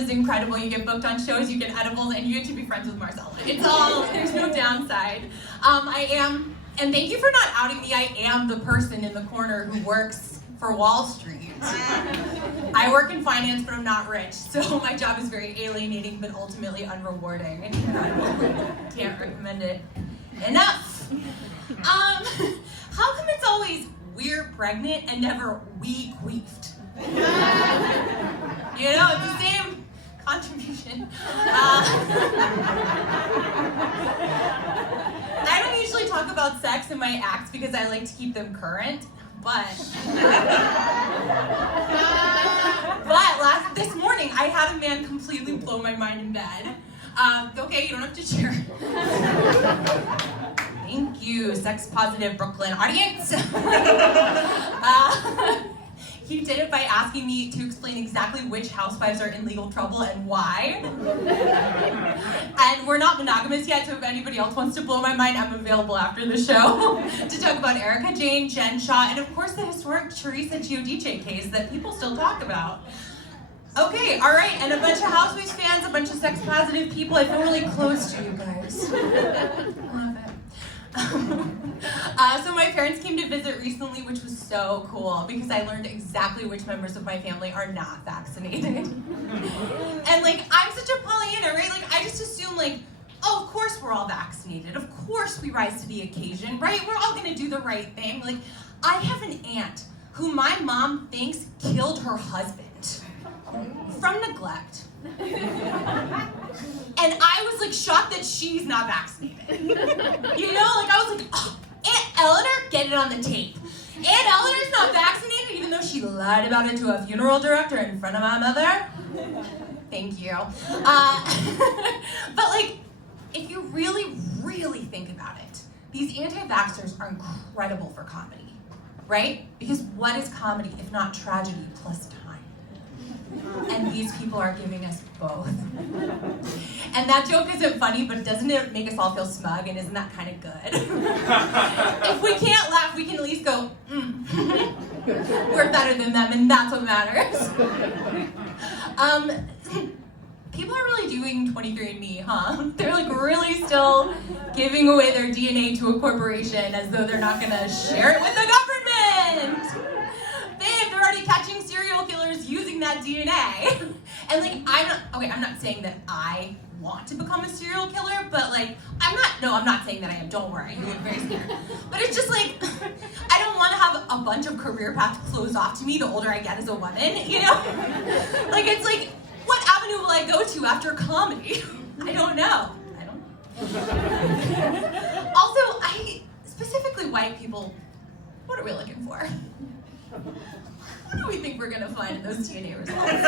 is incredible. You get booked on shows, you get edibles, and you get to be friends with Marcella. It's all, there's no downside. And thank you for not outing me. I am the person in the corner who works for Wall Street. I work in finance, but I'm not rich, so my job is very alienating, but ultimately unrewarding. And I can't recommend it enough. How come it's always we're pregnant and never we queefed? You know, it's the same contribution. I don't usually talk about sex in my acts because I like to keep them current, but this morning I had a man completely blow my mind in bed. Okay, you don't have to share. Thank you, sex-positive Brooklyn audience. He did it by asking me to explain exactly which housewives are in legal trouble and why. And we're not monogamous yet, so if anybody else wants to blow my mind, I'm available after the show to talk about Erica Jane, Jen Shaw, and of course the historic Teresa Giudice case that people still talk about. Okay, all right, and a bunch of Housewives fans, a bunch of sex-positive people. I feel really close to you guys. Love it. So my parents came to visit recently, which was so cool because I learned exactly which members of my family are not vaccinated. And like, I'm such a Pollyanna, right? Like, I just assume like, oh, of course we're all vaccinated. Of course we rise to the occasion, right? We're all gonna do the right thing. Like, I have an aunt who my mom thinks killed her husband from neglect. And I was like shocked that she's not vaccinated. You know, like I was like, oh, Aunt Eleanor, get it on the tape. Aunt Eleanor's not vaccinated even though she lied about it to a funeral director in front of my mother. Thank you. But like, if you really, really think about it, these anti-vaxxers are incredible for comedy, right? Because what is comedy if not tragedy plus time? And these people are giving us both. And that joke isn't funny, but doesn't it make us all feel smug, and isn't that kind of good? If we can't laugh, we can at least go, we're better than them, and that's what matters. People are really doing 23andMe, huh? They're like really still giving away their DNA to a corporation as though they're not gonna share it with the government. They're already catching serial killers using that DNA. And like, I'm not saying that I want to become a serial killer, but like, I'm not saying that I am, don't worry, you look very scared. But it's just like, I don't want to have a bunch of career paths closed off to me the older I get as a woman, you know? Like, it's like, what avenue will I go to after comedy? I don't know. Also, specifically white people, what are we looking for? What do we think we're gonna find in those DNA results? It's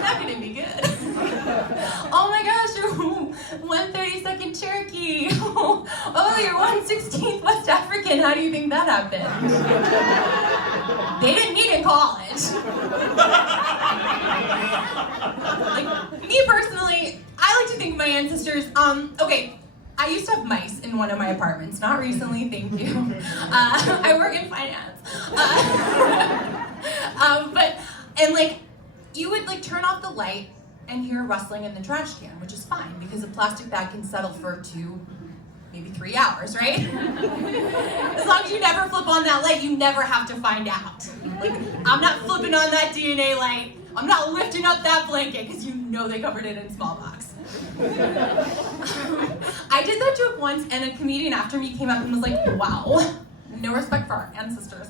not gonna be good. Oh my gosh, you're 1/32nd Cherokee. Oh, you're 1/16th West African. How do you think that happened? They didn't meet in college. Like, me personally, I like to think of my ancestors, okay, I used to have mice in one of my apartments. Not recently, thank you. I work in finance. And like, you would like turn off the light and hear rustling in the trash can, which is fine because a plastic bag can settle for 2, maybe 3 hours, right? As long as you never flip on that light, you never have to find out. Like, I'm not flipping on that DNA light. I'm not lifting up that blanket because you know they covered it in smallpox. I did that joke once and a comedian after me came up and was like, wow, no respect for our ancestors.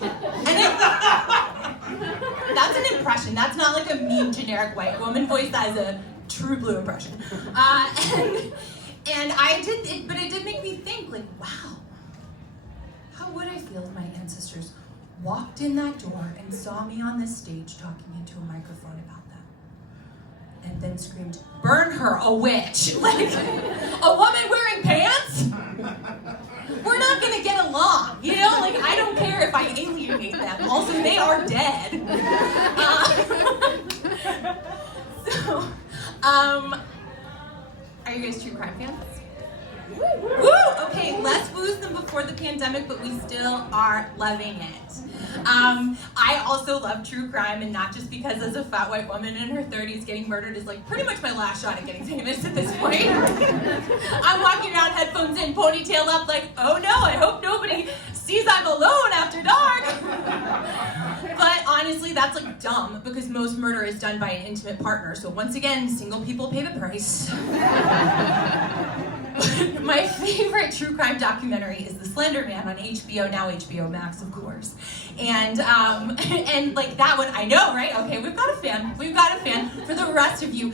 And that's an impression. That's not like a mean generic white woman voice. That is a true blue impression. And I did it, but it did make me think like, wow, how would I feel if my ancestors walked in that door and saw me on this stage talking into a microphone about them, and then screamed, "Burn her, a witch!" Like, a woman wearing pants? We're not gonna get along, you know? Like, I don't care if I alienate them. Also, they are dead. Are you guys true crime fans? Woo! Okay, let's booze the than before the pandemic, but we still are loving it. I also love true crime, and not just because as a fat white woman in her 30s getting murdered is like pretty much my last shot at getting famous at this point. I'm walking around headphones in, ponytailed up like, oh no, I hope nobody sees I'm alone after dark. But honestly, that's like dumb because most murder is done by an intimate partner. So once again, single people pay the price. My favorite true crime documentary is The Slender Man on HBO, now HBO Max, of course. And like that one, I know, right? Okay, we've got a fan. We've got a fan for the rest of you.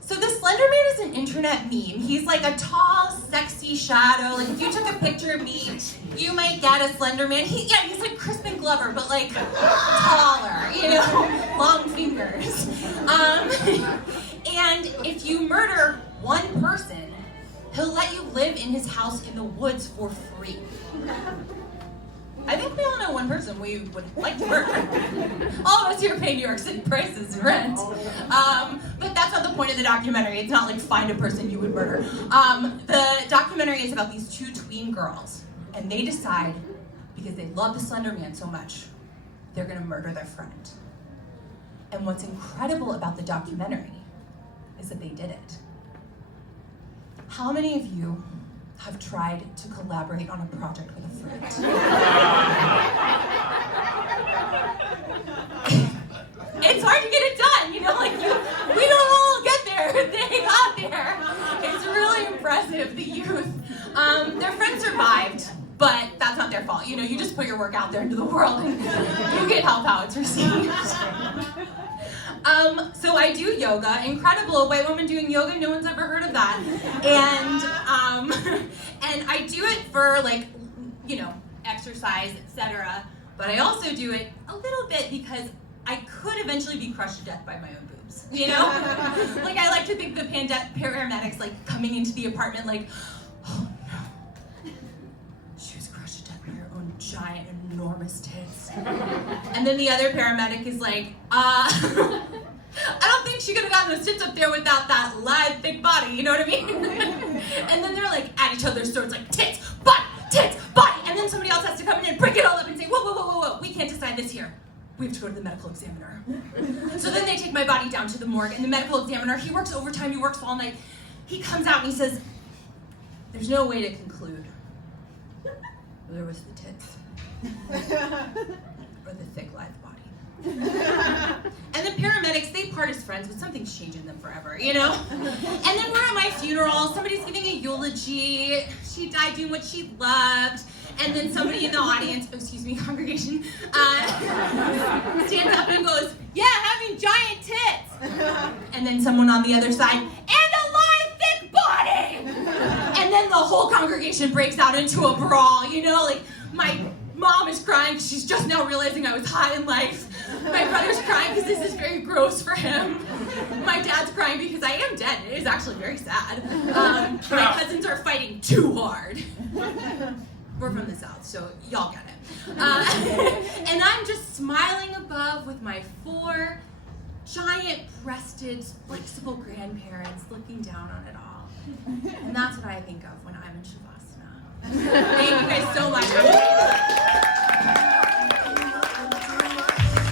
So the Slender Man is an internet meme. He's like a tall, sexy shadow. Like if you took a picture of me, you might get a Slender Man. He's like Crispin Glover, but like taller, you know, long fingers. And if you murder one person, he'll let you live in his house in the woods for free. I think we all know one person we would like to murder. All of us here pay New York City prices and rent. But that's not the point of the documentary. It's not like find a person you would murder. The documentary is about these two tween girls. And they decide, because they love the Slender Man so much, they're gonna murder their friend. And what's incredible about the documentary is that they did it. How many of you have tried to collaborate on a project with a friend? It's hard to get it done, you know, like we don't all get there, they got there. It's really impressive, the youth. Their friend survived, but that's not their fault. You know, you just put your work out there into the world and you get help how it's received. So I do yoga. Incredible, a white woman doing yoga, no one's ever heard of that. And I do it for like, you know, exercise, etc. But I also do it a little bit because I could eventually be crushed to death by my own boobs, you know? Like I like to think the paramedics like coming into the apartment like, oh no, she was crushed to death by her own giant, enormous tits. And then the other paramedic is like, I don't think she could have gotten those tits up there without that lithe, thick body, you know what I mean? And then they're like at each other's throats like, tits, body, and then somebody else has to come in and break it all up and say, whoa, we can't decide this here. We have to go to the medical examiner. So then they take my body down to the morgue, and the medical examiner, he works overtime, he works all night. He comes out and he says, there's no way to conclude whether it was the tits or the thick, lithe body. And the paramedics, they part as friends, but something's changing them forever, you know? And then we're at my funeral, somebody's giving a eulogy, she died doing what she loved, and then somebody in the audience, congregation, stands up and goes, yeah, having giant tits. And then someone on the other side, and a lithe, thick body! And then the whole congregation breaks out into a brawl, you know? Like, my mom is crying because she's just now realizing I was high in life. My brother's crying because this is very gross for him. My dad's crying because I am dead. It is actually very sad. My cousins are fighting too hard. We're from the South, so y'all get it. And I'm just smiling above with my 4 giant-breasted, flexible grandparents looking down on it all. And that's what I think of when I'm in Shavasana. Thank you guys so much.